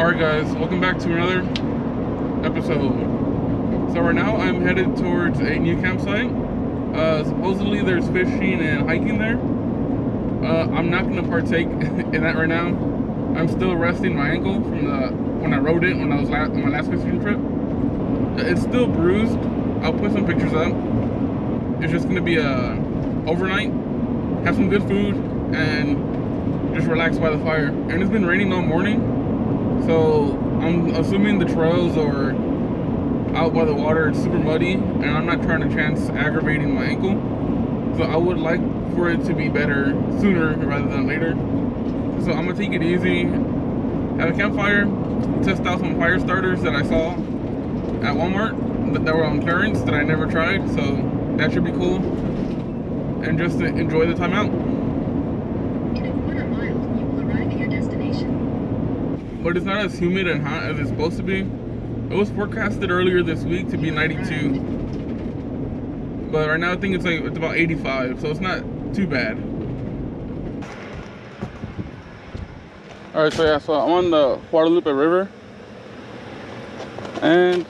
Alright guys, welcome back to another episode. So right now I'm headed towards a new campsite. Supposedly there's fishing and hiking there. I'm not going to partake in that right now. I'm still resting my ankle from when I rode it when I was on my last fishing trip. It's still bruised. I'll put some pictures up. It's just going to be a overnight, have some good food, and just relax by the fire. And it's been raining all morning. So I'm assuming the trails or out by the water, it's super muddy, and I'm not trying to chance aggravating my ankle. So I would like for it to be better sooner rather than later. So I'm gonna take it easy, have a campfire, test out some fire starters that I saw at Walmart that were on clearance that I never tried. So that should be cool, and just to enjoy the time out. But it's not as humid and hot as it's supposed to be. It was forecasted earlier this week to be 92. But right now I think it's about 85, so it's not too bad. Alright, so yeah, so I'm on the Guadalupe River. And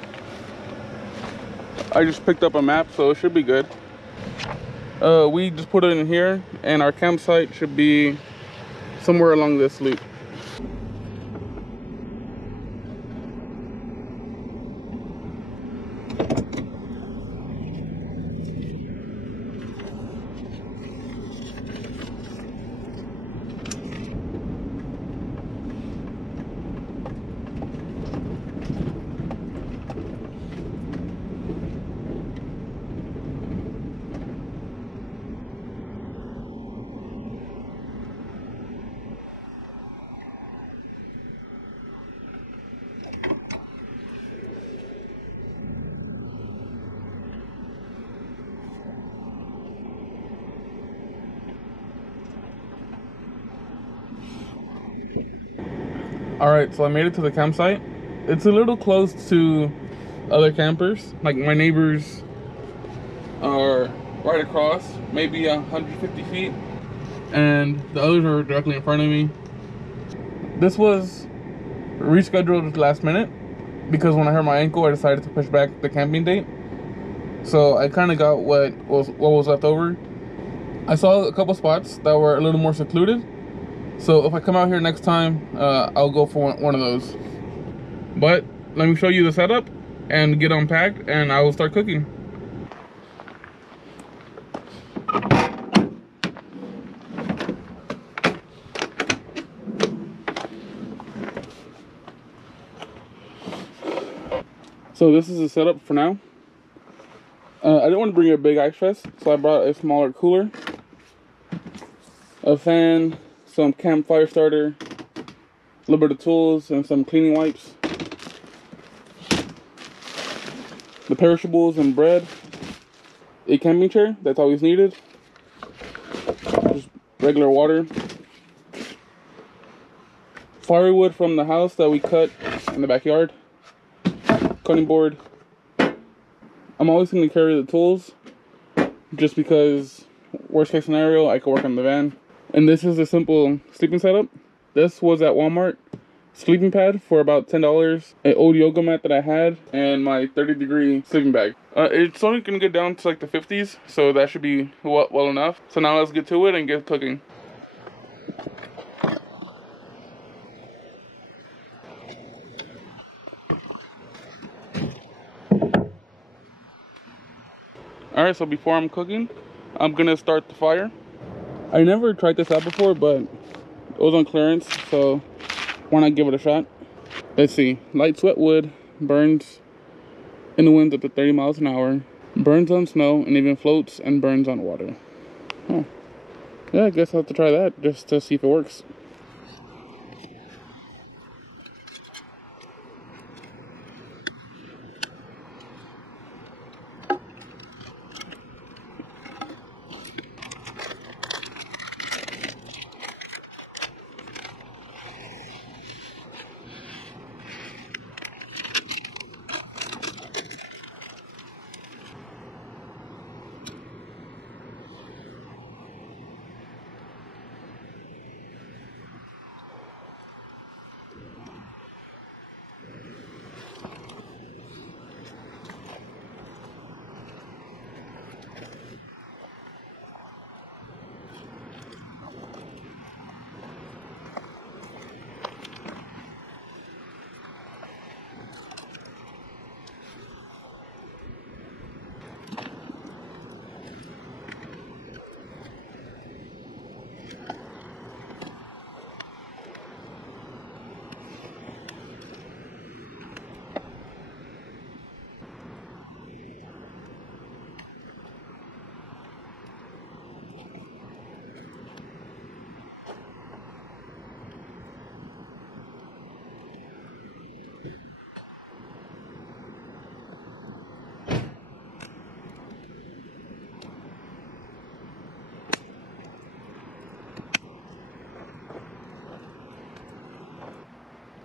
I just picked up a map, so it should be good. We just put it in here, and our campsite should be somewhere along this loop. Alright, so I made it to the campsite. It's a little close to other campers. Like, my neighbors are right across, maybe 150 feet. And the others are directly in front of me. This was rescheduled last minute because when I hurt my ankle, I decided to push back the camping date. So I kind of got what was left over. I saw a couple spots that were a little more secluded. So if I come out here next time, I'll go for one of those. But let me show you the setup and get unpacked, and I will start cooking. So this is the setup for now. I didn't want to bring a big ice chest, so I brought a smaller cooler, a fan, some campfire starter, a little bit of tools, and some cleaning wipes. The perishables and bread. A camping chair, that's always needed. Just regular water. Firewood from the house that we cut in the backyard. Cutting board. I'm always going to carry the tools, just because worst case scenario, I could work on the van. And this is a simple sleeping setup. This was at Walmart. Sleeping pad for about $10. An old yoga mat that I had, and my 30-degree sleeping bag. It's only gonna get down to like the 50s, so that should be well enough. So now let's get to it and get cooking. Alright, so before I'm cooking, I'm gonna start the fire. I never tried this out before, but it was on clearance, so why not give it a shot? Let's see. Light sweat wood burns in the winds up to 30 miles an hour, burns on snow, and even floats and burns on water. Huh. Yeah, I guess I'll have to try that just to see if it works.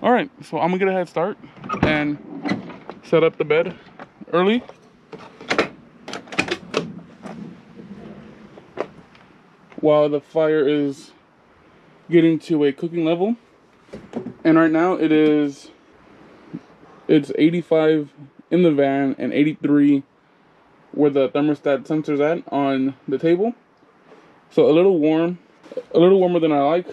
Alright, so I'm gonna get a head start and set up the bed early. While the fire is getting to a cooking level. And right now it's 85 in the van and 83 where the thermostat sensor's at on the table. So a little warmer than I like.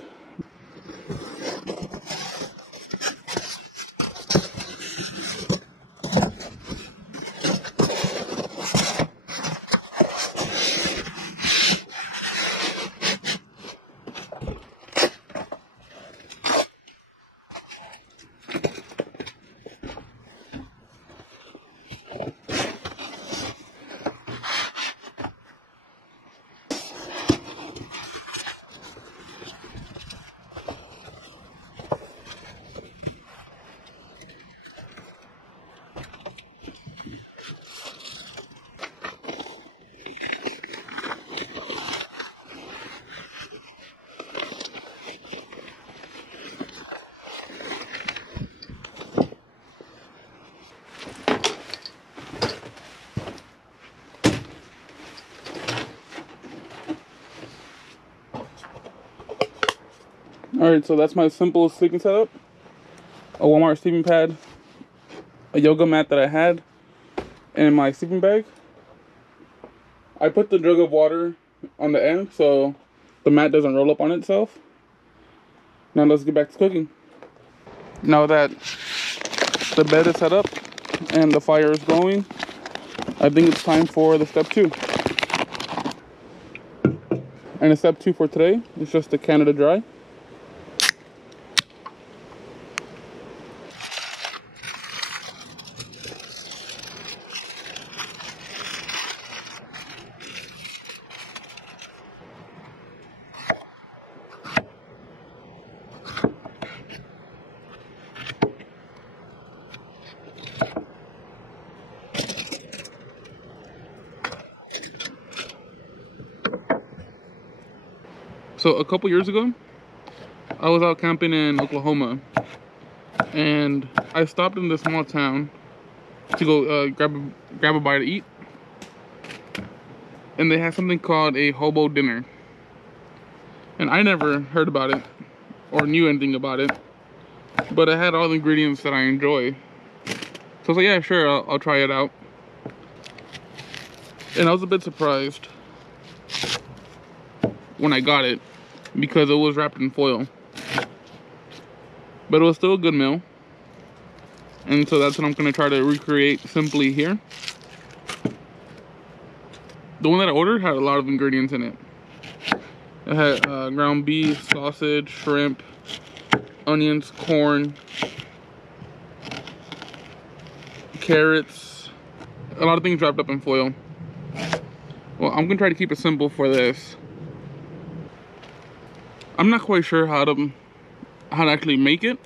Alright, so that's my simple sleeping setup. A Walmart sleeping pad, a yoga mat that I had, and my sleeping bag. I put the jug of water on the end so the mat doesn't roll up on itself. Now let's get back to cooking. Now that the bed is set up and the fire is going, I think it's time for the step 2. And the step 2 for today is just the Canada Dry. So a couple years ago, I was out camping in Oklahoma, and I stopped in this small town to go grab a bite to eat, and they had something called a Hobo Dinner, and I never heard about it or knew anything about it, but it had all the ingredients that I enjoy. So I was like, yeah, sure, I'll try it out. And I was a bit surprised when I got it, because it was wrapped in foil. But it was still a good meal. And so that's what I'm gonna try to recreate simply here. The one that I ordered had a lot of ingredients in it. It had ground beef, sausage, shrimp, onions, corn, carrots, a lot of things wrapped up in foil. Well, I'm gonna try to keep it simple for this. I'm not quite sure how to actually make it,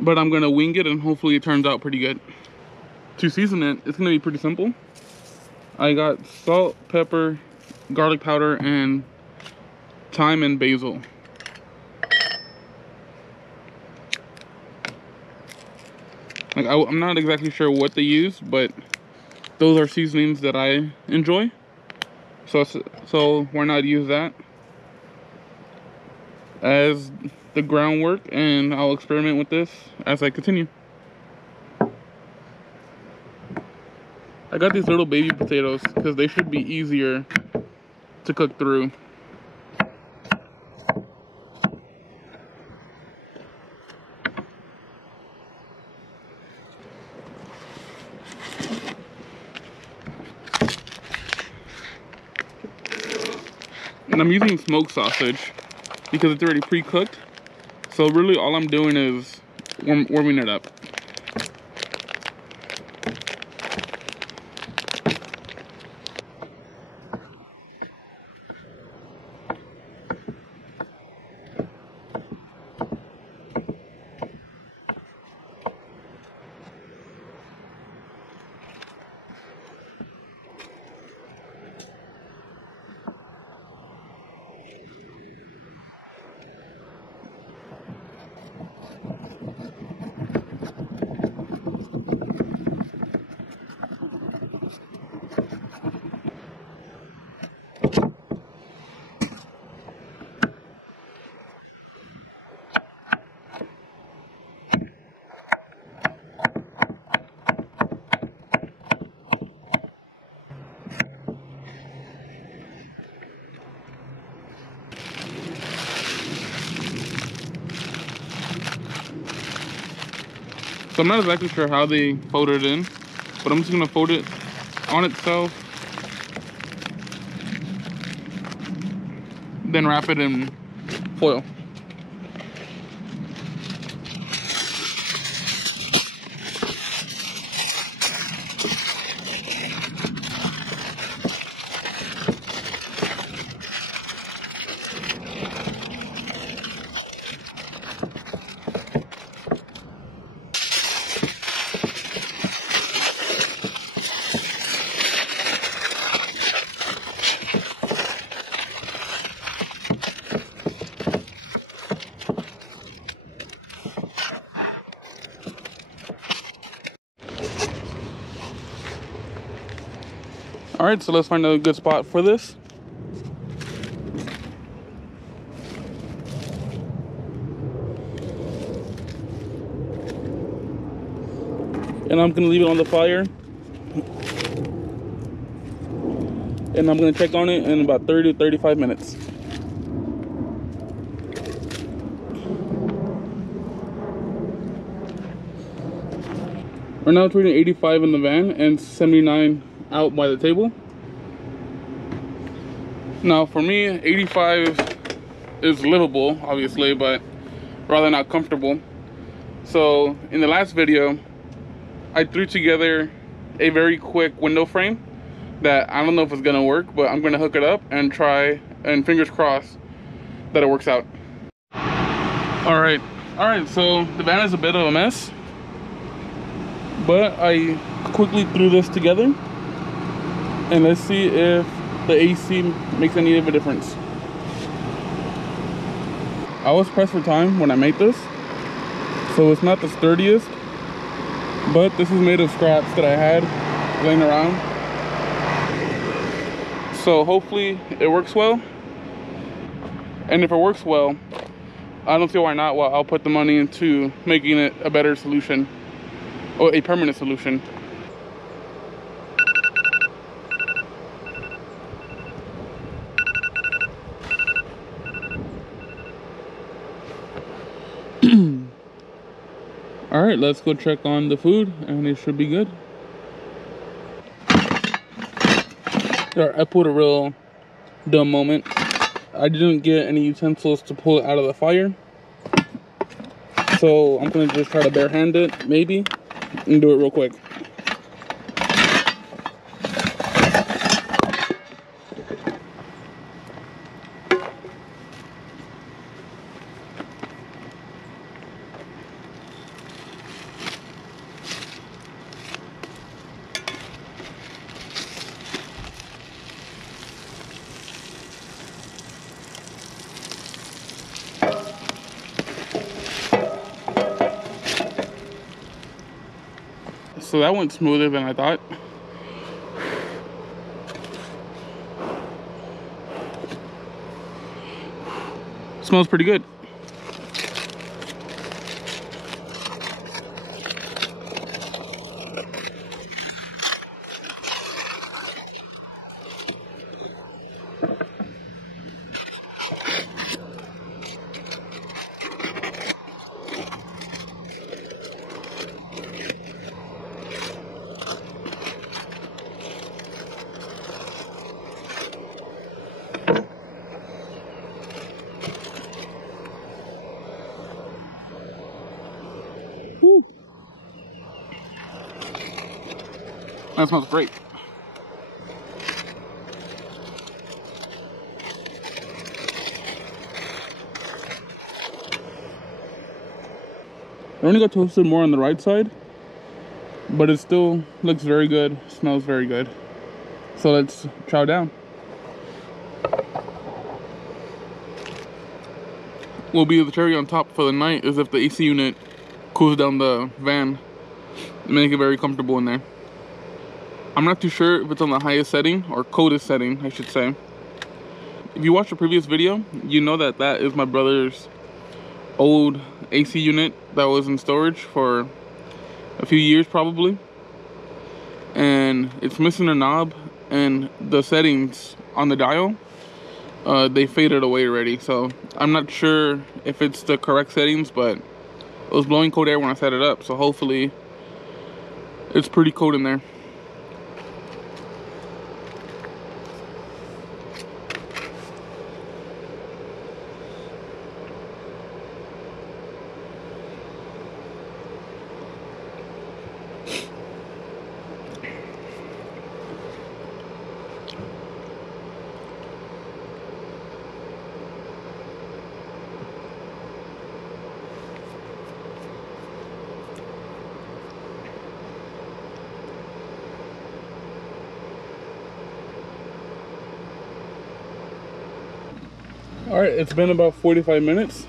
but I'm gonna wing it and hopefully it turns out pretty good. To season it, it's gonna be pretty simple. I got salt, pepper, garlic powder, and thyme and basil. Like, I'm not exactly sure what they use, but those are seasonings that I enjoy. So why not use that as the groundwork, and I'll experiment with this as I continue. I got these little baby potatoes because they should be easier to cook through. And I'm using smoked sausage because it's already pre-cooked. So really all I'm doing is warming it up. So I'm not exactly sure how they fold it in, but I'm just gonna fold it on itself, then wrap it in foil. All right, so let's find a good spot for this. And I'm gonna leave it on the fire. And I'm gonna check on it in about 30 to 35 minutes. Right now it's reading 85 in the van and 79 out by the table. Now for me, 85 is livable, obviously, but rather not comfortable. So in the last video, I threw together a very quick window frame that I don't know if it's gonna work, but I'm gonna hook it up and try, and fingers crossed that it works out. All right, so the van is a bit of a mess, but I quickly threw this together, and let's see if the AC makes any of a difference. I was pressed for time when I made this, so it's not the sturdiest, but this is made of scraps that I had laying around. So hopefully it works well, and if it works well, I don't see why not. Well, I'll put the money into making it a better solution, or a permanent solution. All right, let's go check on the food, and it should be good. I pulled a real dumb moment. I didn't get any utensils to pull it out of the fire, so I'm gonna just try to bare hand it, maybe, and do it real quick. So that went smoother than I thought. Smells pretty good. That smells great. I only got toasted more on the right side, but it still looks very good, smells very good. So let's chow down. Will be the cherry on top for the night is if the AC unit cools down the van and make it very comfortable in there. I'm not too sure if it's on the highest setting or coldest setting, I should say. If you watched the previous video, you know that that is my brother's old AC unit that was in storage for a few years probably. And it's missing a knob, and the settings on the dial, they faded away already. So I'm not sure if it's the correct settings, but It was blowing cold air when I set it up, so hopefully it's pretty cold in there. Alright, it's been about 45 minutes,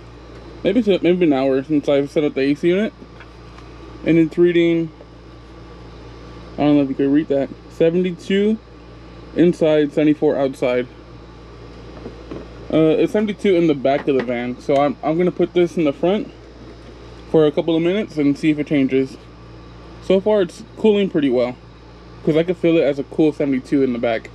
maybe an hour since I've set up the AC unit, and it's reading, I don't know if you can read that, 72 inside, 74 outside. It's 72 in the back of the van, so I'm gonna put this in the front for a couple of minutes and see if it changes. So far it's cooling pretty well, because I can feel it as a cool 72 in the back.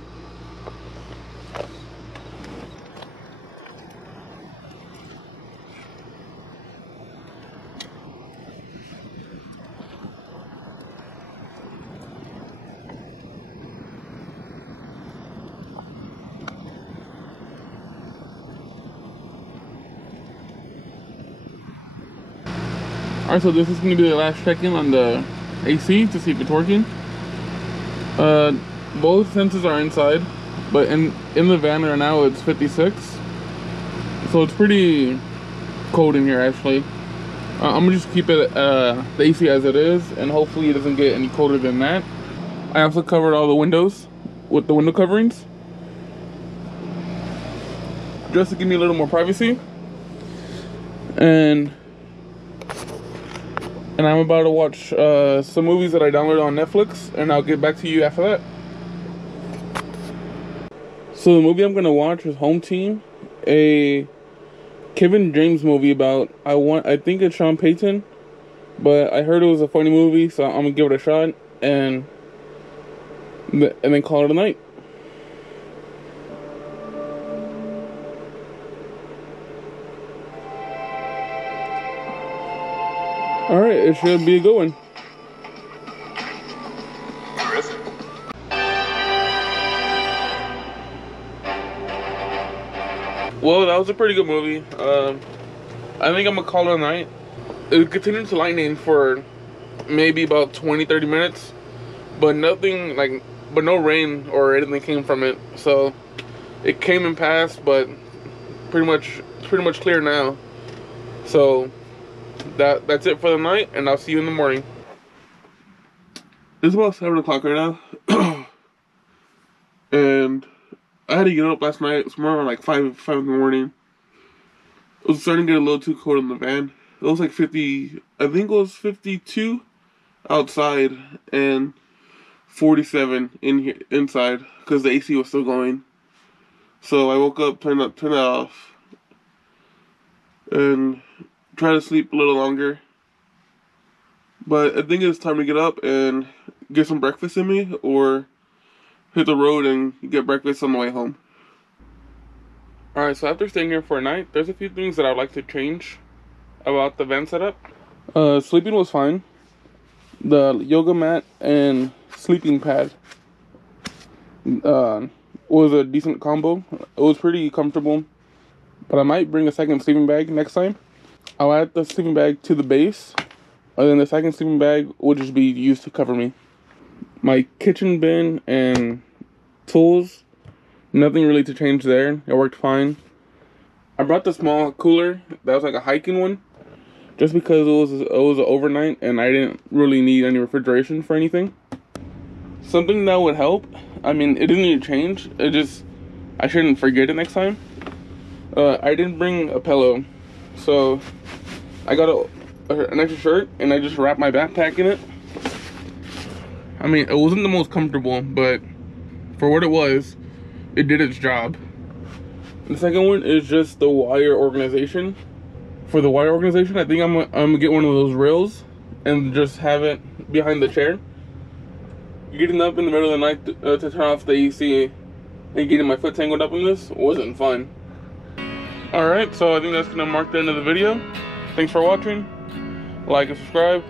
Alright, so this is going to be the last check-in on the AC to see if it's working. Both sensors are inside, but in the van right now it's 56. So it's pretty cold in here actually. I'm going to just keep it the AC as it is, and hopefully it doesn't get any colder than that. I also covered all the windows with the window coverings, just to give me a little more privacy. And I'm about to watch some movies that I downloaded on Netflix, and I'll get back to you after that. So the movie I'm gonna watch is Home Team, a Kevin James movie about I think it's Sean Payton, but I heard it was a funny movie, so I'm gonna give it a shot and then call it a night. Alright, it should be a good one. Well, that was a pretty good movie. I think I'm gonna call it a night. It continued to lightning for maybe about 20-30 minutes, but nothing but no rain or anything came from it. So it came and passed, but pretty much clear now. So that's it for the night, and I'll see you in the morning. It's about 7 o'clock right now, and I had to get up last night. It's more around like 5 in the morning. It was starting to get a little too cold in the van. It was like 50, I think it was 52 outside and 47 in here inside, because the AC was still going. So I woke up, turned it off, and try to sleep a little longer. But I think it's time to get up and get some breakfast in me, or hit the road and get breakfast on the way home. Alright, so after staying here for a night, there's a few things that I'd like to change about the van setup. Sleeping was fine. The yoga mat and sleeping pad was a decent combo. It was pretty comfortable, but I might bring a second sleeping bag next time. I'll add the sleeping bag to the base, and then the second sleeping bag will just be used to cover me. My kitchen bin and tools, nothing really to change there. It worked fine. I brought the small cooler that was like a hiking one, just because it was an overnight and I didn't really need any refrigeration for anything. Something that would help, I mean, it didn't need to change, I shouldn't forget it next time. I didn't bring a pillow, so I got an extra shirt and I just wrapped my backpack in it. I mean, it wasn't the most comfortable, but for what it was, it did its job. The second one is just the wire organization. For the wire organization, I think I'm gonna get one of those rails and just have it behind the chair. Getting up in the middle of the night to turn off the AC and getting my foot tangled up in this wasn't fun. Alright, so I think that's gonna mark the end of the video. Thanks for watching. like and subscribe.